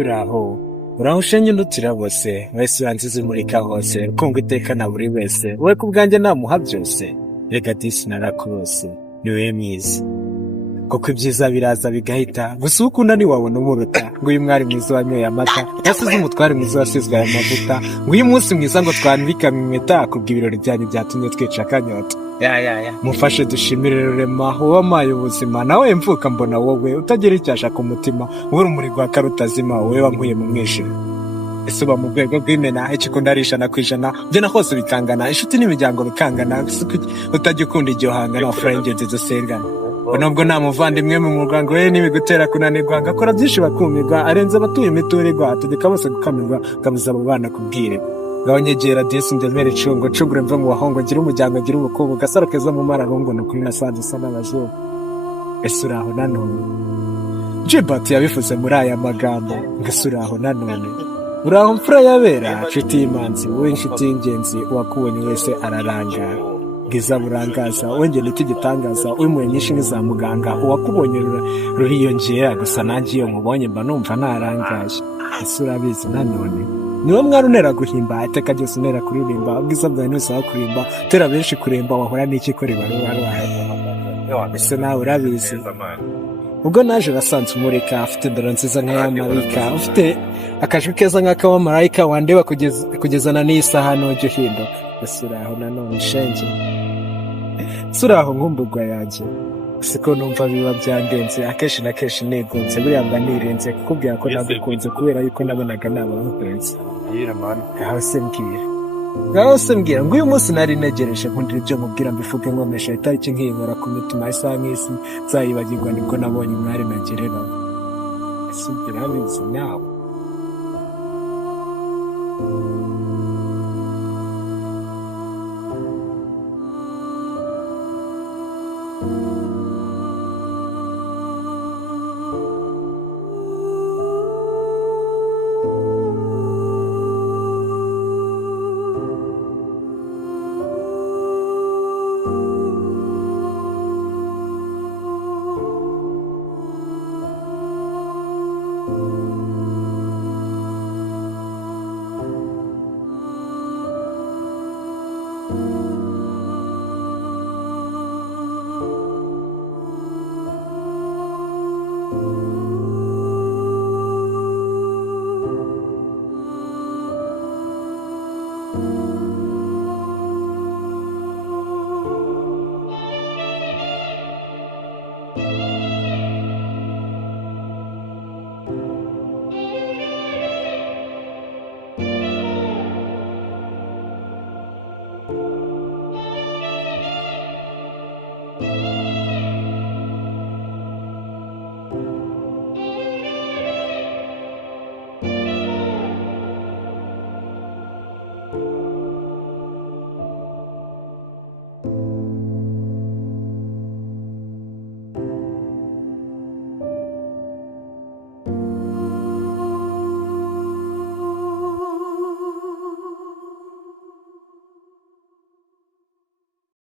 uraho urahushenye ndutira bose wese uranziza imurika hose kumva iteka na buri wese wowe ku bwanjye namuha byose reka disi narakurose ni wewe mwiza kuko ibyiza biraza bigahita gusa ukunda ntiwabona umuruta ngo uyu mwari mwiza wanyoye amata yasize umutware mwiza wasizwe aya mavuta ngo uyu munsi mwiza ngo twambikame impeta kubwo ibirori byanyu byatumye twica akanyota mufashe dushimire rurema uwamaye ubuzima nawe mvuka mbona wowe utagira icyasha ku mutima wowe urumuri rwa karutazima wowe wankuye mu mwijima ese uba mu rwego rw'imena ikikunda ari 100% byo na hose bikangana inshuti n'imiryango bikangana utajya ukunda iryo hangana wafura ingenzi dusengana nubwo nta muvandimwe mu muryango we n'ibigutera kunanirwa ngakora byinshi bakumirwa arenze abatuye imiturirwa ategeka bose gukamirwa kabuza abo bana kubwire gabanyegera disi ndemere cungo cugure mva mu wahongo gira umuryango gira ubukubu gasaro keza mu mararungo no kuri nasanze sana n'abazo ese uraho nanone Jibati yabifuze muri aya magambo ngasuraho nanone uraho mfura yabera nshuti y'imanzi wowe nshuti y'ingenzi uwakubonye wese araranga giza burangaza wongera iki gitangaza uyimuye nyinshi nk'iza muganga uwakubonye ruriyongera gusa nanjye iyo mubonye mba numva narangaje ese urabizi nanone niwe mwari unera guhimba iteka ryose unera kuririmba ubwiza bwawe ntusaba kurimba tera benshi kuremba wahora n'iki ko ribarwaye ese nawe urabizi ubwo naje nasanze umurika afite indoro nziza nk'iya marayika ufite akajwi keza nk'akawamarayika wandeba kugezana n'iyi saha ntujya uhinduka ese uraho nanone shenge ese uraho nkumburwa yanjye siko numva biba byandenze akenshi na kenshi negonze buriya mba nirenze kukubwira ko nagukunze kubera yuko nabonaga nabahukunze ngaho se mbwira ngo uyu munsi nari negereje nkundira ibyo mubwira mbivuge nkomesha itariki nk'inkora ku mitima isaha nk'isi nzayibagirwa nibwo nabonye umwari nagerera ese ubwira abizi nawe